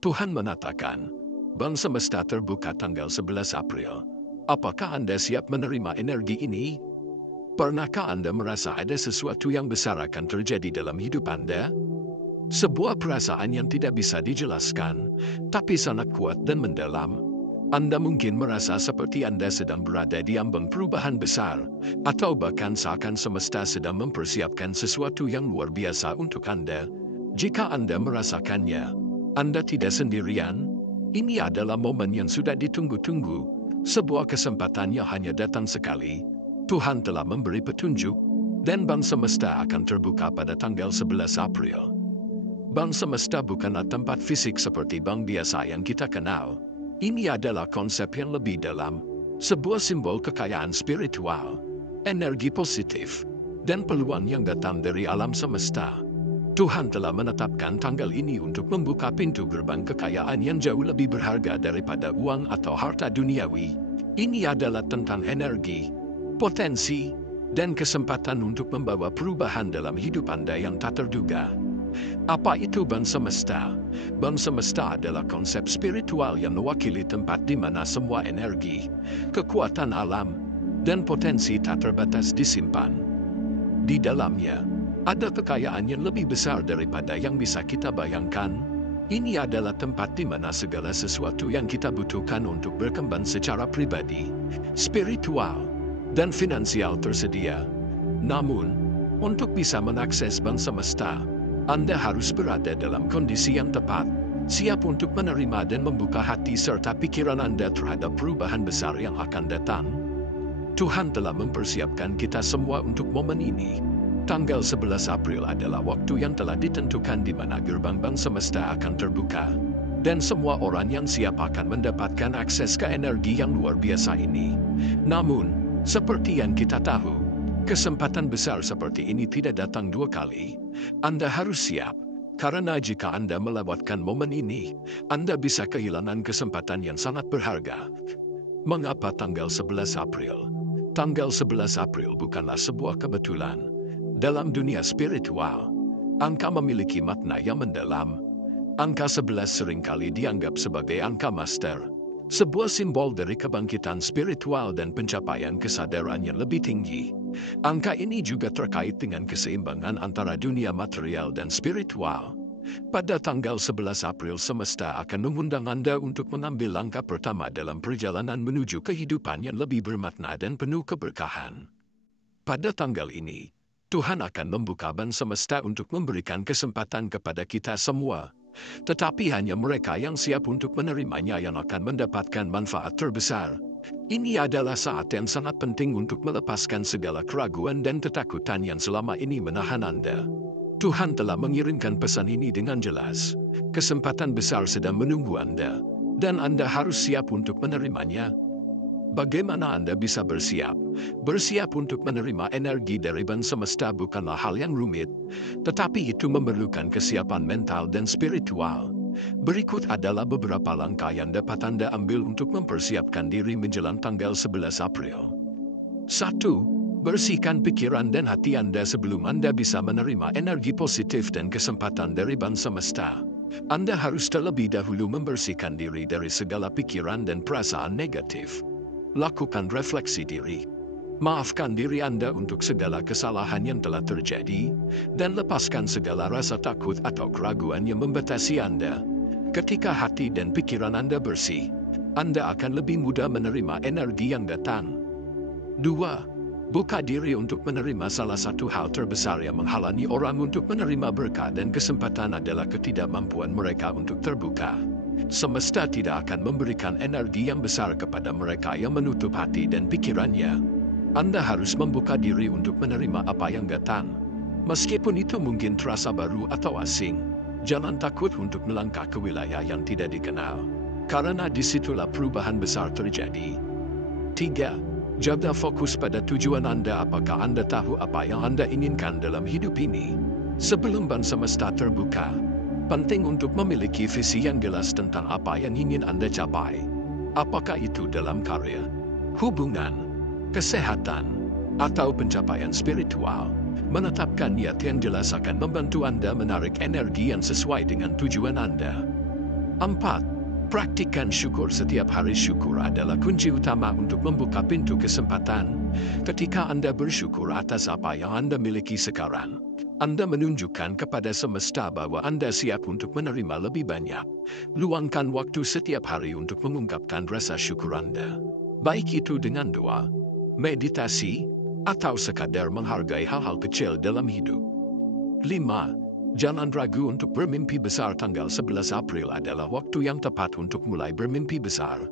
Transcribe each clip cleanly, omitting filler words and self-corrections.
Tuhan mengatakan, Bank Semesta terbuka tanggal 11 April. Apakah Anda siap menerima energi ini? Pernahkah Anda merasa ada sesuatu yang besar akan terjadi dalam hidup Anda? Sebuah perasaan yang tidak bisa dijelaskan, tapi sangat kuat dan mendalam. Anda mungkin merasa seperti Anda sedang berada di ambang perubahan besar, atau bahkan seakan semesta sedang mempersiapkan sesuatu yang luar biasa untuk Anda. Jika Anda merasakannya, Anda tidak sendirian. Ini adalah momen yang sudah ditunggu-tunggu, sebuah kesempatan yang hanya datang sekali. Tuhan telah memberi petunjuk, dan Bank Semesta akan terbuka pada tanggal 11 April. Bank Semesta bukanlah tempat fisik seperti bank biasa yang kita kenal. Ini adalah konsep yang lebih dalam, sebuah simbol kekayaan spiritual, energi positif, dan peluang yang datang dari alam semesta. Tuhan telah menetapkan tanggal ini untuk membuka pintu gerbang kekayaan yang jauh lebih berharga daripada uang atau harta duniawi. Ini adalah tentang energi, potensi, dan kesempatan untuk membawa perubahan dalam hidup Anda yang tak terduga. Apa itu Bank Semesta? Bank Semesta adalah konsep spiritual yang mewakili tempat di mana semua energi, kekuatan alam, dan potensi tak terbatas disimpan. Di dalamnya, ada kekayaan yang lebih besar daripada yang bisa kita bayangkan. Ini adalah tempat di mana segala sesuatu yang kita butuhkan untuk berkembang secara pribadi, spiritual, dan finansial tersedia. Namun, untuk bisa mengakses Bank Semesta, Anda harus berada dalam kondisi yang tepat, siap untuk menerima dan membuka hati serta pikiran Anda terhadap perubahan besar yang akan datang. Tuhan telah mempersiapkan kita semua untuk momen ini. Tanggal 11 April adalah waktu yang telah ditentukan di mana gerbang Bank Semesta akan terbuka. Dan semua orang yang siap akan mendapatkan akses ke energi yang luar biasa ini. Namun, seperti yang kita tahu, kesempatan besar seperti ini tidak datang dua kali. Anda harus siap, karena jika Anda melewatkan momen ini, Anda bisa kehilangan kesempatan yang sangat berharga. Mengapa tanggal 11 April? Tanggal 11 April bukanlah sebuah kebetulan. Dalam dunia spiritual, angka memiliki makna yang mendalam. Angka 11 seringkali dianggap sebagai angka master, sebuah simbol dari kebangkitan spiritual dan pencapaian kesadaran yang lebih tinggi. Angka ini juga terkait dengan keseimbangan antara dunia material dan spiritual. Pada tanggal 11 April semesta akan mengundang Anda untuk mengambil langkah pertama dalam perjalanan menuju kehidupan yang lebih bermakna dan penuh keberkahan. Pada tanggal ini, Tuhan akan membuka Bank Semesta untuk memberikan kesempatan kepada kita semua. Tetapi hanya mereka yang siap untuk menerimanya yang akan mendapatkan manfaat terbesar. Ini adalah saat yang sangat penting untuk melepaskan segala keraguan dan ketakutan yang selama ini menahan Anda. Tuhan telah mengirimkan pesan ini dengan jelas. Kesempatan besar sedang menunggu Anda, dan Anda harus siap untuk menerimanya. Bagaimana Anda bisa bersiap? Bersiap untuk menerima energi dari Bank Semesta bukanlah hal yang rumit, tetapi itu memerlukan kesiapan mental dan spiritual. Berikut adalah beberapa langkah yang dapat Anda ambil untuk mempersiapkan diri menjelang tanggal 11 April. 1. Bersihkan pikiran dan hati Anda sebelum Anda bisa menerima energi positif dan kesempatan dari Bank Semesta. Anda harus terlebih dahulu membersihkan diri dari segala pikiran dan perasaan negatif. Lakukan refleksi diri. Maafkan diri Anda untuk segala kesalahan yang telah terjadi, dan lepaskan segala rasa takut atau keraguan yang membatasi Anda. Ketika hati dan pikiran Anda bersih, Anda akan lebih mudah menerima energi yang datang. 2. Buka diri untuk menerima salah satu hal terbesar yang menghalangi orang untuk menerima berkah dan kesempatan adalah ketidakmampuan mereka untuk terbuka. Semesta tidak akan memberikan energi yang besar kepada mereka yang menutup hati dan pikirannya. Anda harus membuka diri untuk menerima apa yang datang. Meskipun itu mungkin terasa baru atau asing, jangan takut untuk melangkah ke wilayah yang tidak dikenal, karena disitulah perubahan besar terjadi. 3. Jaga fokus pada tujuan Anda. Apakah Anda tahu apa yang Anda inginkan dalam hidup ini? Sebelum Bank Semesta terbuka, penting untuk memiliki visi yang jelas tentang apa yang ingin Anda capai. Apakah itu dalam karir, hubungan, kesehatan, atau pencapaian spiritual? Menetapkan niat yang jelas akan membantu Anda menarik energi yang sesuai dengan tujuan Anda. 4. Praktikkan syukur setiap hari. Syukur adalah kunci utama untuk membuka pintu kesempatan. Ketika Anda bersyukur atas apa yang Anda miliki sekarang, Anda menunjukkan kepada semesta bahwa Anda siap untuk menerima lebih banyak. Luangkan waktu setiap hari untuk mengungkapkan rasa syukur Anda. Baik itu dengan doa, meditasi, atau sekadar menghargai hal-hal kecil dalam hidup. 5. Jangan ragu untuk bermimpi besar. Tanggal 11 April adalah waktu yang tepat untuk mulai bermimpi besar.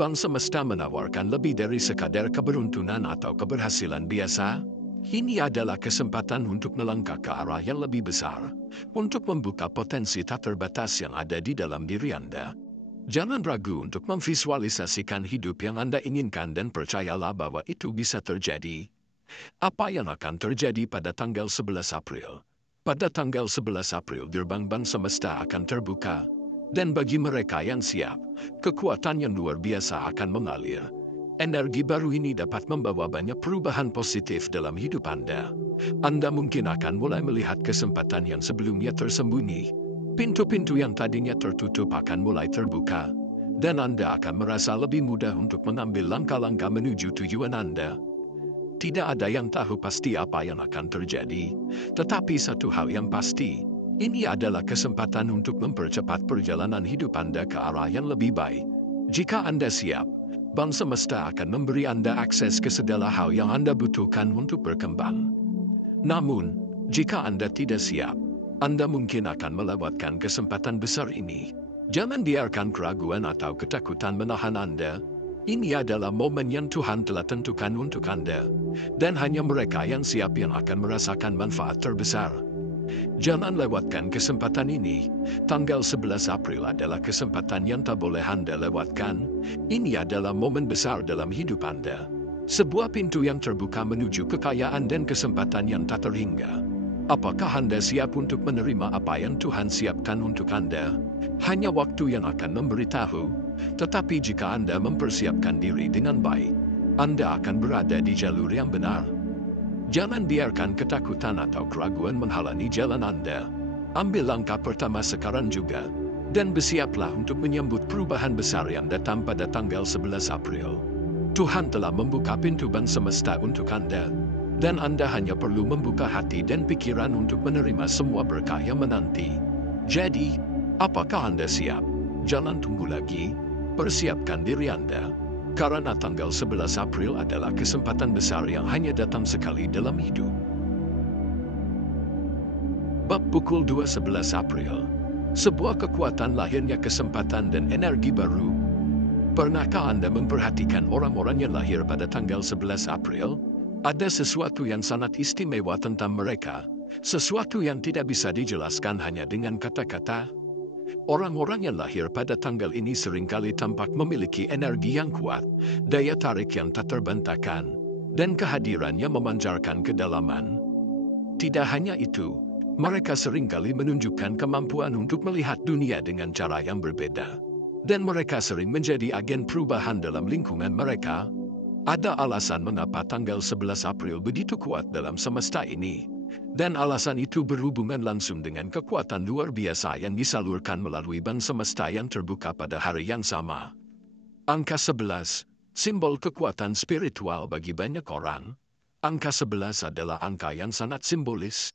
Bang semesta menawarkan lebih dari sekadar keberuntungan atau keberhasilan biasa. Ini adalah kesempatan untuk melangkah ke arah yang lebih besar, untuk membuka potensi tak terbatas yang ada di dalam diri Anda. Jangan ragu untuk memvisualisasikan hidup yang Anda inginkan dan percayalah bahwa itu bisa terjadi. Apa yang akan terjadi pada tanggal 11 April? Pada tanggal 11 April gerbang Bang Semesta akan terbuka, dan bagi mereka yang siap, kekuatan yang luar biasa akan mengalir. Energi baru ini dapat membawa banyak perubahan positif dalam hidup Anda. Anda mungkin akan mulai melihat kesempatan yang sebelumnya tersembunyi. Pintu-pintu yang tadinya tertutup akan mulai terbuka, dan Anda akan merasa lebih mudah untuk mengambil langkah-langkah menuju tujuan Anda. Tidak ada yang tahu pasti apa yang akan terjadi, tetapi satu hal yang pasti, ini adalah kesempatan untuk mempercepat perjalanan hidup Anda ke arah yang lebih baik. Jika Anda siap, Bang Semesta akan memberi Anda akses ke segala hal yang Anda butuhkan untuk berkembang. Namun, jika Anda tidak siap, Anda mungkin akan melewatkan kesempatan besar ini. Jangan biarkan keraguan atau ketakutan menahan Anda. Ini adalah momen yang Tuhan telah tentukan untuk Anda, dan hanya mereka yang siap yang akan merasakan manfaat terbesar. Jangan lewatkan kesempatan ini. Tanggal 11 April adalah kesempatan yang tak boleh Anda lewatkan. Ini adalah momen besar dalam hidup Anda. Sebuah pintu yang terbuka menuju kekayaan dan kesempatan yang tak terhingga. Apakah Anda siap untuk menerima apa yang Tuhan siapkan untuk Anda? Hanya waktu yang akan memberitahu. Tetapi jika Anda mempersiapkan diri dengan baik, Anda akan berada di jalur yang benar. Jangan biarkan ketakutan atau keraguan menghalangi jalan Anda. Ambil langkah pertama sekarang juga, dan bersiaplah untuk menyambut perubahan besar yang datang pada tanggal 11 April. Tuhan telah membuka pintu Bang Semesta untuk Anda, dan Anda hanya perlu membuka hati dan pikiran untuk menerima semua berkah yang menanti. Jadi, apakah Anda siap? Jangan tunggu lagi. Persiapkan diri Anda, karena tanggal 11 April adalah kesempatan besar yang hanya datang sekali dalam hidup. Bab pukul 2:11 April. Sebuah kekuatan lahirnya kesempatan dan energi baru. Pernahkah Anda memperhatikan orang-orang yang lahir pada tanggal 11 April? Ada sesuatu yang sangat istimewa tentang mereka, sesuatu yang tidak bisa dijelaskan hanya dengan kata-kata. Orang-orang yang lahir pada tanggal ini seringkali tampak memiliki energi yang kuat, daya tarik yang tak terbantahkan, dan kehadirannya memancarkan kedalaman. Tidak hanya itu, mereka seringkali menunjukkan kemampuan untuk melihat dunia dengan cara yang berbeda. Dan mereka sering menjadi agen perubahan dalam lingkungan mereka. Ada alasan mengapa tanggal 11 April begitu kuat dalam semesta ini. Dan alasan itu berhubungan langsung dengan kekuatan luar biasa yang disalurkan melalui Bang Semesta yang terbuka pada hari yang sama. Angka 11, simbol kekuatan spiritual bagi banyak orang. Angka 11 adalah angka yang sangat simbolis.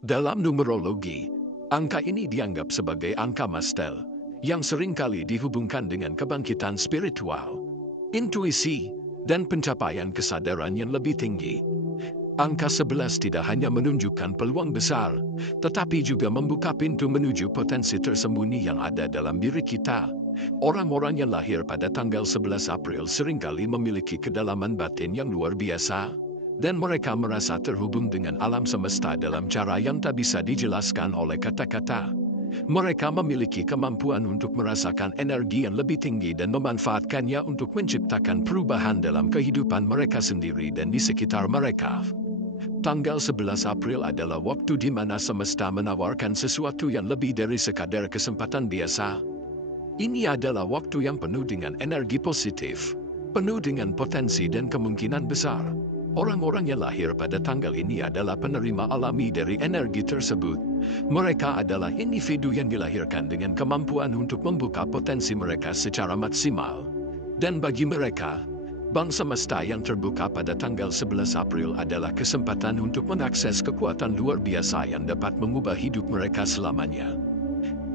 Dalam numerologi, angka ini dianggap sebagai angka mastel, yang seringkali dihubungkan dengan kebangkitan spiritual, intuisi, dan pencapaian kesadaran yang lebih tinggi. Angka 11 tidak hanya menunjukkan peluang besar, tetapi juga membuka pintu menuju potensi tersembunyi yang ada dalam diri kita. Orang-orang yang lahir pada tanggal 11 April seringkali memiliki kedalaman batin yang luar biasa, dan mereka merasa terhubung dengan alam semesta dalam cara yang tak bisa dijelaskan oleh kata-kata. Mereka memiliki kemampuan untuk merasakan energi yang lebih tinggi dan memanfaatkannya untuk menciptakan perubahan dalam kehidupan mereka sendiri dan di sekitar mereka. Tanggal 11 April adalah waktu di mana semesta menawarkan sesuatu yang lebih dari sekadar kesempatan biasa. Ini adalah waktu yang penuh dengan energi positif, penuh dengan potensi dan kemungkinan besar. Orang-orang yang lahir pada tanggal ini adalah penerima alami dari energi tersebut. Mereka adalah individu yang dilahirkan dengan kemampuan untuk membuka potensi mereka secara maksimal. Dan bagi mereka, bank semesta yang terbuka pada tanggal 11 April adalah kesempatan untuk mengakses kekuatan luar biasa yang dapat mengubah hidup mereka selamanya.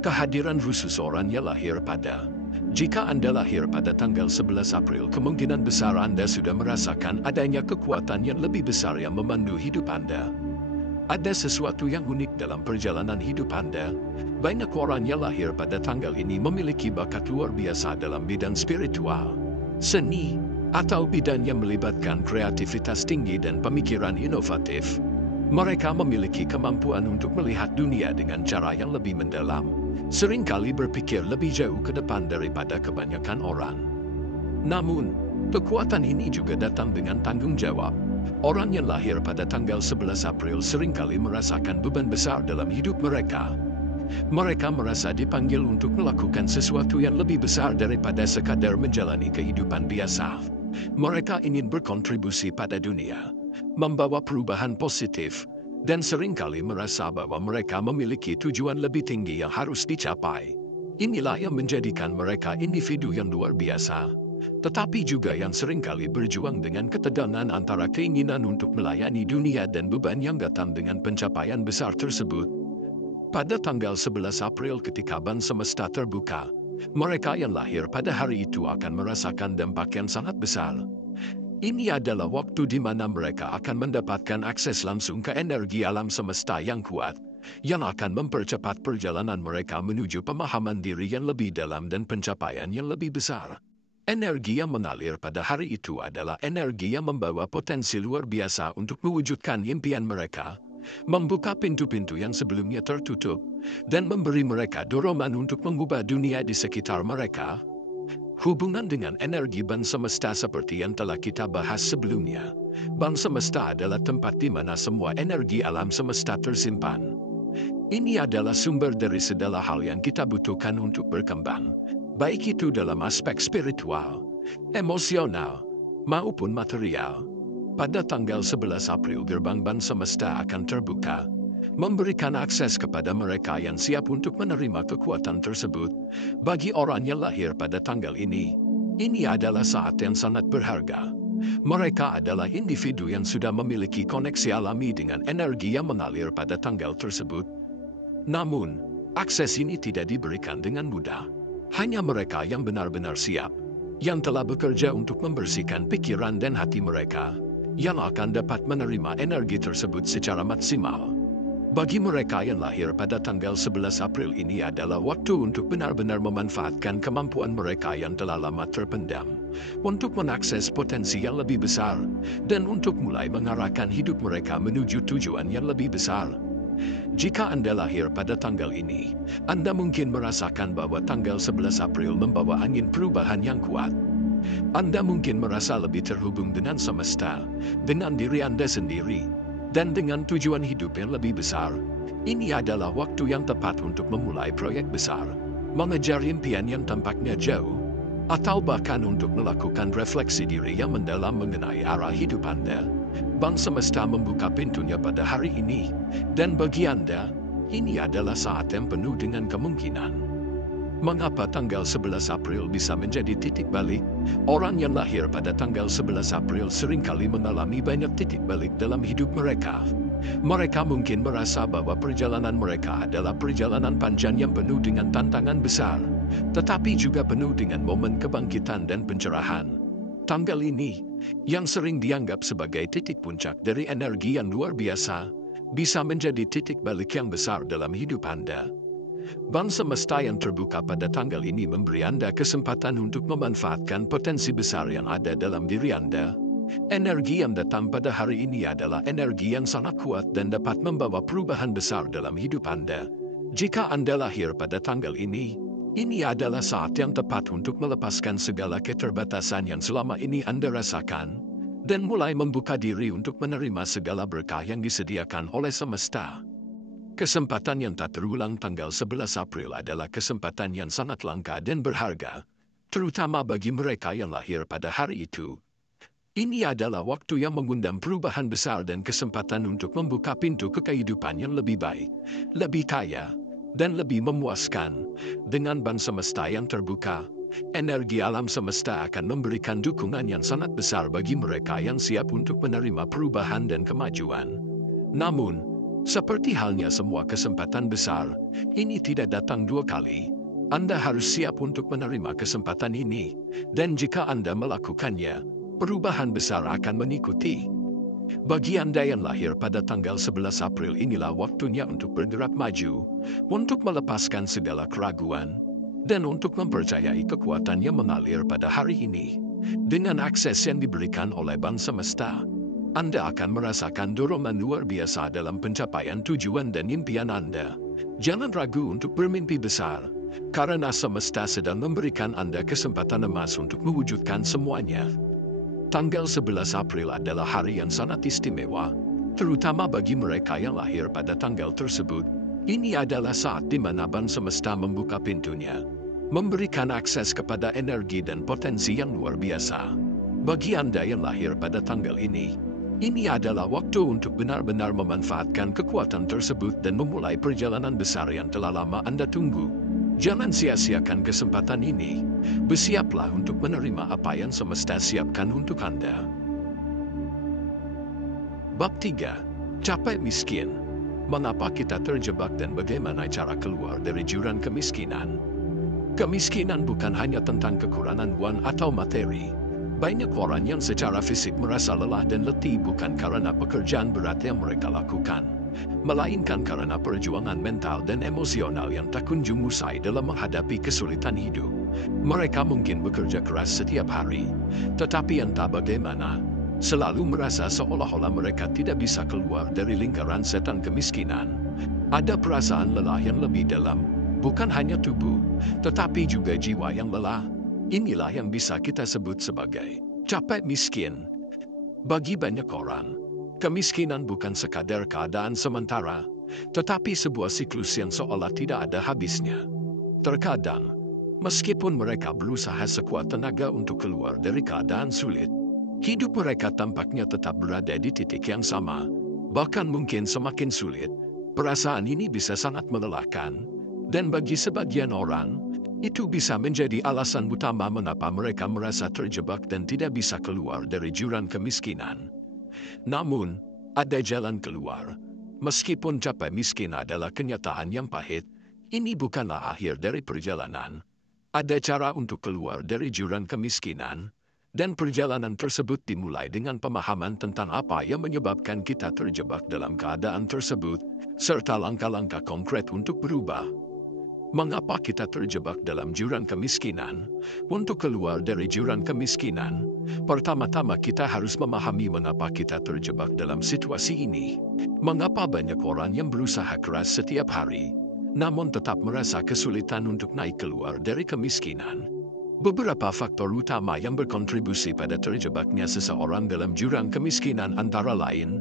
Kehadiran khusus orang yang lahir pada Jika Anda lahir pada tanggal 11 April, kemungkinan besar Anda sudah merasakan adanya kekuatan yang lebih besar yang memandu hidup Anda. Ada sesuatu yang unik dalam perjalanan hidup Anda. Banyak orang yang lahir pada tanggal ini memiliki bakat luar biasa dalam bidang spiritual, seni, atau bidang yang melibatkan kreativitas tinggi dan pemikiran inovatif. Mereka memiliki kemampuan untuk melihat dunia dengan cara yang lebih mendalam, seringkali berpikir lebih jauh ke depan daripada kebanyakan orang. Namun, kekuatan ini juga datang dengan tanggung jawab. Orang yang lahir pada tanggal 11 April seringkali merasakan beban besar dalam hidup mereka. Mereka merasa dipanggil untuk melakukan sesuatu yang lebih besar daripada sekadar menjalani kehidupan biasa. Mereka ingin berkontribusi pada dunia, membawa perubahan positif, dan seringkali merasa bahwa mereka memiliki tujuan lebih tinggi yang harus dicapai. Inilah yang menjadikan mereka individu yang luar biasa, tetapi juga yang seringkali berjuang dengan ketegangan antara keinginan untuk melayani dunia dan beban yang datang dengan pencapaian besar tersebut. Pada tanggal 11 April ketika ban semesta terbuka, mereka yang lahir pada hari itu akan merasakan dampak yang sangat besar. Ini adalah waktu di mana mereka akan mendapatkan akses langsung ke energi alam semesta yang kuat, yang akan mempercepat perjalanan mereka menuju pemahaman diri yang lebih dalam dan pencapaian yang lebih besar. Energi yang mengalir pada hari itu adalah energi yang membawa potensi luar biasa untuk mewujudkan impian mereka, membuka pintu-pintu yang sebelumnya tertutup, dan memberi mereka dorongan untuk mengubah dunia di sekitar mereka. Hubungan dengan energi ban semesta seperti yang telah kita bahas sebelumnya. Ban semesta adalah tempat di mana semua energi alam semesta tersimpan. Ini adalah sumber dari segala hal yang kita butuhkan untuk berkembang, baik itu dalam aspek spiritual, emosional, maupun material. Pada tanggal 11 April gerbang ban semesta akan terbuka, memberikan akses kepada mereka yang siap untuk menerima kekuatan tersebut. Bagi orang yang lahir pada tanggal ini adalah saat yang sangat berharga. Mereka adalah individu yang sudah memiliki koneksi alami dengan energi yang mengalir pada tanggal tersebut. Namun, akses ini tidak diberikan dengan mudah. Hanya mereka yang benar-benar siap, yang telah bekerja untuk membersihkan pikiran dan hati mereka, yang akan dapat menerima energi tersebut secara maksimal. Bagi mereka yang lahir pada tanggal 11 April ini adalah waktu untuk benar-benar memanfaatkan kemampuan mereka yang telah lama terpendam, untuk mengakses potensi yang lebih besar, dan untuk mulai mengarahkan hidup mereka menuju tujuan yang lebih besar. Jika Anda lahir pada tanggal ini, Anda mungkin merasakan bahwa tanggal 11 April membawa angin perubahan yang kuat. Anda mungkin merasa lebih terhubung dengan semesta, dengan diri Anda sendiri, dan dengan tujuan hidup yang lebih besar. Ini adalah waktu yang tepat untuk memulai proyek besar, mengejar impian yang tampaknya jauh, atau bahkan untuk melakukan refleksi diri yang mendalam mengenai arah hidup Anda. Bank semesta membuka pintunya pada hari ini, dan bagi Anda, ini adalah saat yang penuh dengan kemungkinan. Mengapa tanggal 11 April bisa menjadi titik balik? Orang yang lahir pada tanggal 11 April seringkali mengalami banyak titik balik dalam hidup mereka. Mereka mungkin merasa bahwa perjalanan mereka adalah perjalanan panjang yang penuh dengan tantangan besar, tetapi juga penuh dengan momen kebangkitan dan pencerahan. Tanggal ini, yang sering dianggap sebagai titik puncak dari energi yang luar biasa, bisa menjadi titik balik yang besar dalam hidup Anda. Bank semesta yang terbuka pada tanggal ini memberi Anda kesempatan untuk memanfaatkan potensi besar yang ada dalam diri Anda. Energi yang datang pada hari ini adalah energi yang sangat kuat dan dapat membawa perubahan besar dalam hidup Anda. Jika Anda lahir pada tanggal ini adalah saat yang tepat untuk melepaskan segala keterbatasan yang selama ini Anda rasakan, dan mulai membuka diri untuk menerima segala berkah yang disediakan oleh semesta. Kesempatan yang tak terulang tanggal 11 April adalah kesempatan yang sangat langka dan berharga, terutama bagi mereka yang lahir pada hari itu. Ini adalah waktu yang mengundang perubahan besar dan kesempatan untuk membuka pintu ke kehidupan yang lebih baik, lebih kaya, dan lebih memuaskan. Dengan ban semesta yang terbuka, energi alam semesta akan memberikan dukungan yang sangat besar bagi mereka yang siap untuk menerima perubahan dan kemajuan. Namun, seperti halnya semua kesempatan besar, ini tidak datang dua kali. Anda harus siap untuk menerima kesempatan ini, dan jika Anda melakukannya, perubahan besar akan mengikuti. Bagi Anda yang lahir pada tanggal 11 April inilah waktunya untuk bergerak maju, untuk melepaskan segala keraguan, dan untuk mempercayai kekuatan yang mengalir pada hari ini. Dengan akses yang diberikan oleh Ban Semesta, Anda akan merasakan dorongan luar biasa dalam pencapaian tujuan dan impian Anda. Jangan ragu untuk bermimpi besar, karena semesta sedang memberikan Anda kesempatan emas untuk mewujudkan semuanya. Tanggal 11 April adalah hari yang sangat istimewa, terutama bagi mereka yang lahir pada tanggal tersebut. Ini adalah saat di mana Ban Semesta membuka pintunya, memberikan akses kepada energi dan potensi yang luar biasa. Bagi Anda yang lahir pada tanggal ini adalah waktu untuk benar-benar memanfaatkan kekuatan tersebut dan memulai perjalanan besar yang telah lama Anda tunggu. Jangan sia-siakan kesempatan ini. Bersiaplah untuk menerima apa yang semesta siapkan untuk Anda. Bab 3. Capai miskin. Mengapa kita terjebak dan bagaimana cara keluar dari jurang kemiskinan? Kemiskinan bukan hanya tentang kekurangan uang atau materi. Banyak orang yang secara fisik merasa lelah dan letih bukan karena pekerjaan berat yang mereka lakukan, melainkan karena perjuangan mental dan emosional yang tak kunjung usai dalam menghadapi kesulitan hidup. Mereka mungkin bekerja keras setiap hari, tetapi entah bagaimana, selalu merasa seolah-olah mereka tidak bisa keluar dari lingkaran setan kemiskinan. Ada perasaan lelah yang lebih dalam, bukan hanya tubuh, tetapi juga jiwa yang lelah. Inilah yang bisa kita sebut sebagai capai miskin. Bagi banyak orang, kemiskinan bukan sekadar keadaan sementara, tetapi sebuah siklus yang seolah tidak ada habisnya. Terkadang, meskipun mereka berusaha sekuat tenaga untuk keluar dari keadaan sulit, hidup mereka tampaknya tetap berada di titik yang sama, bahkan mungkin semakin sulit. Perasaan ini bisa sangat melelahkan, dan bagi sebagian orang, itu bisa menjadi alasan utama mengapa mereka merasa terjebak dan tidak bisa keluar dari jurang kemiskinan. Namun, ada jalan keluar. Meskipun capai miskin adalah kenyataan yang pahit, ini bukanlah akhir dari perjalanan. Ada cara untuk keluar dari jurang kemiskinan, dan perjalanan tersebut dimulai dengan pemahaman tentang apa yang menyebabkan kita terjebak dalam keadaan tersebut, serta langkah-langkah konkret untuk berubah. Mengapa kita terjebak dalam jurang kemiskinan? Untuk keluar dari jurang kemiskinan, pertama-tama kita harus memahami mengapa kita terjebak dalam situasi ini. Mengapa banyak orang yang berusaha keras setiap hari, namun tetap merasa kesulitan untuk naik keluar dari kemiskinan? Beberapa faktor utama yang berkontribusi pada terjebaknya seseorang dalam jurang kemiskinan antara lain: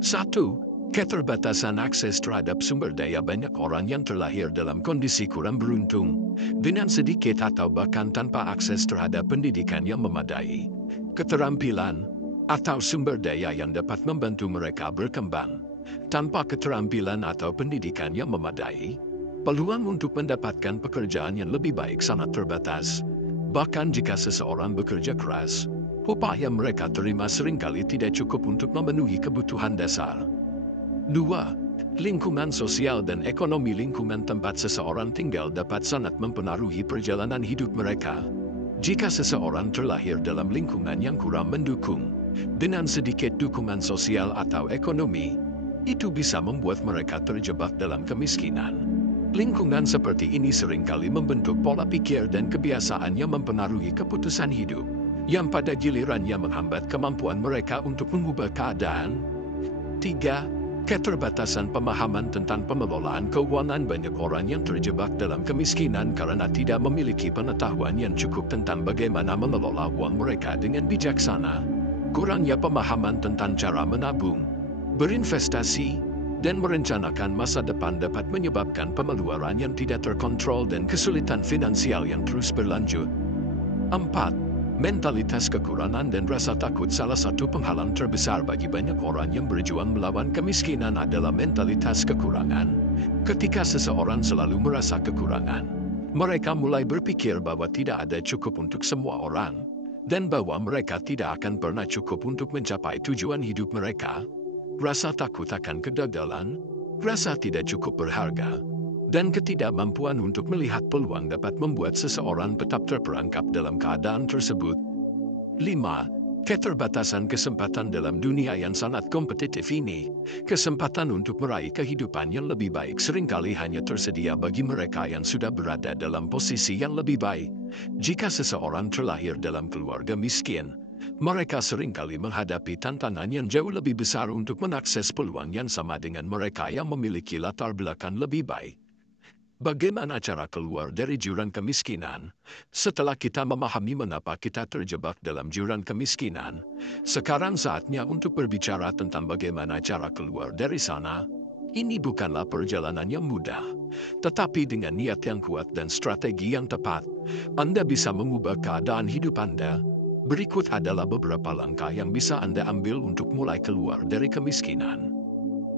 1. Keterbatasan akses terhadap sumber daya. Banyak orang yang terlahir dalam kondisi kurang beruntung, dengan sedikit atau bahkan tanpa akses terhadap pendidikan yang memadai, keterampilan, atau sumber daya yang dapat membantu mereka berkembang. Tanpa keterampilan atau pendidikan yang memadai, peluang untuk mendapatkan pekerjaan yang lebih baik sangat terbatas. Bahkan jika seseorang bekerja keras, upah yang mereka terima seringkali tidak cukup untuk memenuhi kebutuhan dasar. 2. Lingkungan sosial dan ekonomi. Lingkungan tempat seseorang tinggal dapat sangat mempengaruhi perjalanan hidup mereka. Jika seseorang terlahir dalam lingkungan yang kurang mendukung, dengan sedikit dukungan sosial atau ekonomi, itu bisa membuat mereka terjebak dalam kemiskinan. Lingkungan seperti ini seringkali membentuk pola pikir dan kebiasaan yang mempengaruhi keputusan hidup, yang pada gilirannya menghambat kemampuan mereka untuk mengubah keadaan. 3. Keterbatasan pemahaman tentang pengelolaan keuangan. Banyak orang yang terjebak dalam kemiskinan karena tidak memiliki pengetahuan yang cukup tentang bagaimana mengelola uang mereka dengan bijaksana. Kurangnya pemahaman tentang cara menabung, berinvestasi, dan merencanakan masa depan dapat menyebabkan pengeluaran yang tidak terkontrol dan kesulitan finansial yang terus berlanjut. 4. Mentalitas kekurangan dan rasa takut salah satu penghalang terbesar bagi banyak orang yang berjuang melawan kemiskinan adalah mentalitas kekurangan. Ketika seseorang selalu merasa kekurangan, mereka mulai berpikir bahwa tidak ada cukup untuk semua orang, dan bahwa mereka tidak akan pernah cukup untuk mencapai tujuan hidup mereka. Rasa takut akan kegagalan, rasa tidak cukup berharga, dan ketidakmampuan untuk melihat peluang dapat membuat seseorang tetap terperangkap dalam keadaan tersebut. 5. Keterbatasan kesempatan dalam dunia yang sangat kompetitif ini. Kesempatan untuk meraih kehidupan yang lebih baik seringkali hanya tersedia bagi mereka yang sudah berada dalam posisi yang lebih baik. Jika seseorang terlahir dalam keluarga miskin, mereka seringkali menghadapi tantangan yang jauh lebih besar untuk mengakses peluang yang sama dengan mereka yang memiliki latar belakang lebih baik. Bagaimana cara keluar dari jurang kemiskinan? Setelah kita memahami mengapa kita terjebak dalam jurang kemiskinan, sekarang saatnya untuk berbicara tentang bagaimana cara keluar dari sana. Ini bukanlah perjalanan yang mudah, tetapi dengan niat yang kuat dan strategi yang tepat, Anda bisa mengubah keadaan hidup Anda. Berikut adalah beberapa langkah yang bisa Anda ambil untuk mulai keluar dari kemiskinan.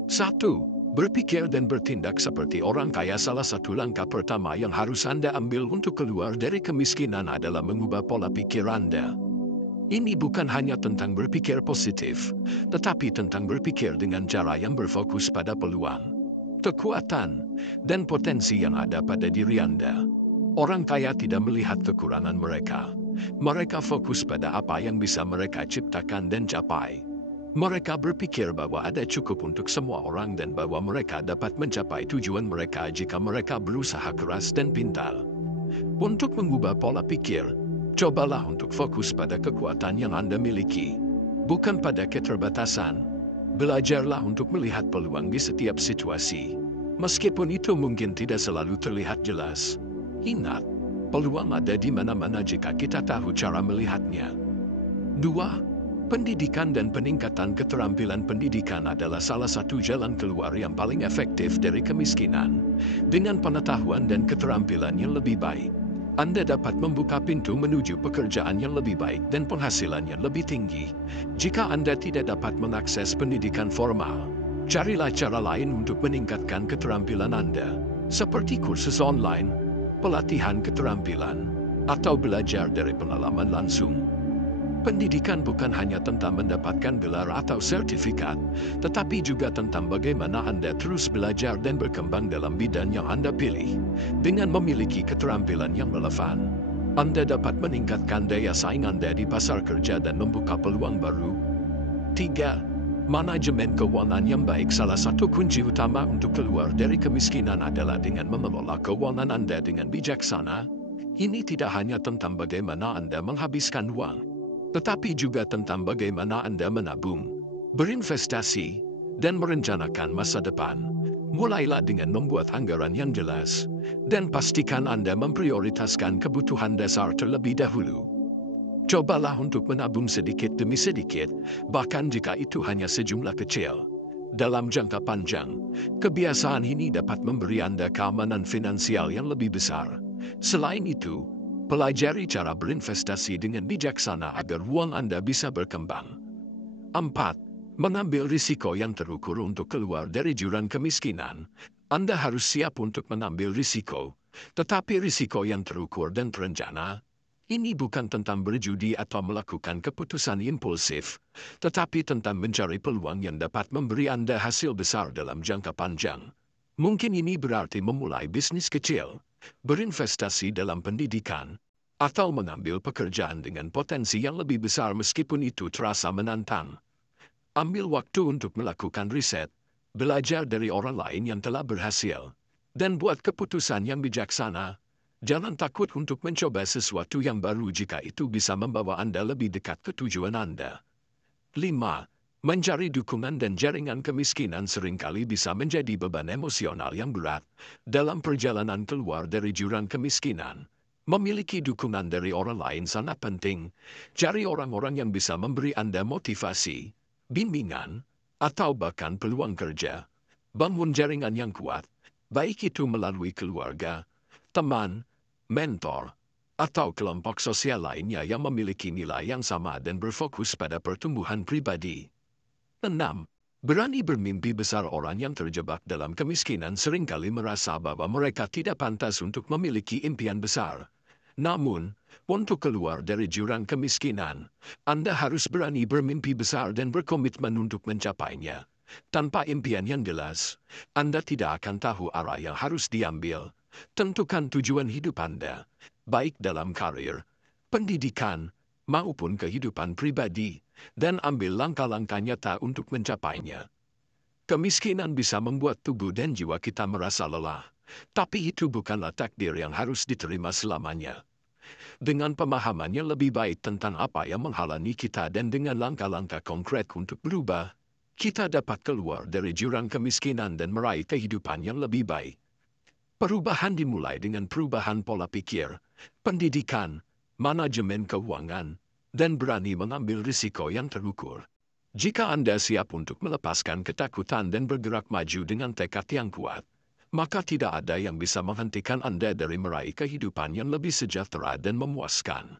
1. Berpikir dan bertindak seperti orang kaya. Salah satu langkah pertama yang harus Anda ambil untuk keluar dari kemiskinan adalah mengubah pola pikir Anda. Ini bukan hanya tentang berpikir positif, tetapi tentang berpikir dengan cara yang berfokus pada peluang, kekuatan, dan potensi yang ada pada diri Anda. Orang kaya tidak melihat kekurangan mereka. Mereka fokus pada apa yang bisa mereka ciptakan dan capai. Mereka berpikir bahwa ada cukup untuk semua orang dan bahwa mereka dapat mencapai tujuan mereka jika mereka berusaha keras dan pintar. Untuk mengubah pola pikir, cobalah untuk fokus pada kekuatan yang Anda miliki, bukan pada keterbatasan. Belajarlah untuk melihat peluang di setiap situasi, meskipun itu mungkin tidak selalu terlihat jelas. Ingat, peluang ada di mana-mana jika kita tahu cara melihatnya. 2. Pendidikan dan peningkatan keterampilan. Pendidikan adalah salah satu jalan keluar yang paling efektif dari kemiskinan. Dengan pengetahuan dan keterampilan yang lebih baik, Anda dapat membuka pintu menuju pekerjaan yang lebih baik dan penghasilan yang lebih tinggi. Jika Anda tidak dapat mengakses pendidikan formal, carilah cara lain untuk meningkatkan keterampilan Anda, seperti kursus online, pelatihan keterampilan, atau belajar dari pengalaman langsung. Pendidikan bukan hanya tentang mendapatkan gelar atau sertifikat, tetapi juga tentang bagaimana Anda terus belajar dan berkembang dalam bidang yang Anda pilih. Dengan memiliki keterampilan yang relevan, Anda dapat meningkatkan daya saing Anda di pasar kerja dan membuka peluang baru. 3. Manajemen keuangan yang baik. Salah satu kunci utama untuk keluar dari kemiskinan adalah dengan mengelola keuangan Anda dengan bijaksana. Ini tidak hanya tentang bagaimana Anda menghabiskan uang, tetapi juga tentang bagaimana Anda menabung, berinvestasi, dan merencanakan masa depan. Mulailah dengan membuat anggaran yang jelas, dan pastikan Anda memprioritaskan kebutuhan dasar terlebih dahulu. Cobalah untuk menabung sedikit demi sedikit, bahkan jika itu hanya sejumlah kecil. Dalam jangka panjang, kebiasaan ini dapat memberi Anda keamanan finansial yang lebih besar. Selain itu, pelajari cara berinvestasi dengan bijaksana agar uang Anda bisa berkembang. 4. Mengambil risiko yang terukur. Untuk keluar dari jurang kemiskinan, Anda harus siap untuk mengambil risiko, tetapi risiko yang terukur dan terencana. Ini bukan tentang berjudi atau melakukan keputusan impulsif, tetapi tentang mencari peluang yang dapat memberi Anda hasil besar dalam jangka panjang. Mungkin ini berarti memulai bisnis kecil, berinvestasi dalam pendidikan, atau mengambil pekerjaan dengan potensi yang lebih besar meskipun itu terasa menantang. Ambil waktu untuk melakukan riset, belajar dari orang lain yang telah berhasil, dan buat keputusan yang bijaksana. Jangan takut untuk mencoba sesuatu yang baru jika itu bisa membawa Anda lebih dekat ke tujuan Anda. 5. Mencari dukungan dan jaringan. Kemiskinan seringkali bisa menjadi beban emosional yang berat. Dalam perjalanan keluar dari jurang kemiskinan, memiliki dukungan dari orang lain sangat penting. Cari orang-orang yang bisa memberi Anda motivasi, bimbingan, atau bahkan peluang kerja. Bangun jaringan yang kuat, baik itu melalui keluarga, teman, mentor, atau kelompok sosial lainnya yang memiliki nilai yang sama dan berfokus pada pertumbuhan pribadi. 6. Berani bermimpi besar. Orang yang terjebak dalam kemiskinan seringkali merasa bahwa mereka tidak pantas untuk memiliki impian besar. Namun, untuk keluar dari jurang kemiskinan, Anda harus berani bermimpi besar dan berkomitmen untuk mencapainya. Tanpa impian yang jelas, Anda tidak akan tahu arah yang harus diambil. Tentukan tujuan hidup Anda, baik dalam karir, pendidikan, maupun kehidupan pribadi, dan ambil langkah-langkah nyata untuk mencapainya. Kemiskinan bisa membuat tubuh dan jiwa kita merasa lelah, tapi itu bukanlah takdir yang harus diterima selamanya. Dengan pemahaman yang lebih baik tentang apa yang menghalangi kita dan dengan langkah-langkah konkret untuk berubah, kita dapat keluar dari jurang kemiskinan dan meraih kehidupan yang lebih baik. Perubahan dimulai dengan perubahan pola pikir, pendidikan, manajemen keuangan, dan berani mengambil risiko yang terukur. Jika Anda siap untuk melepaskan ketakutan dan bergerak maju dengan tekad yang kuat, maka tidak ada yang bisa menghentikan Anda dari meraih kehidupan yang lebih sejahtera dan memuaskan.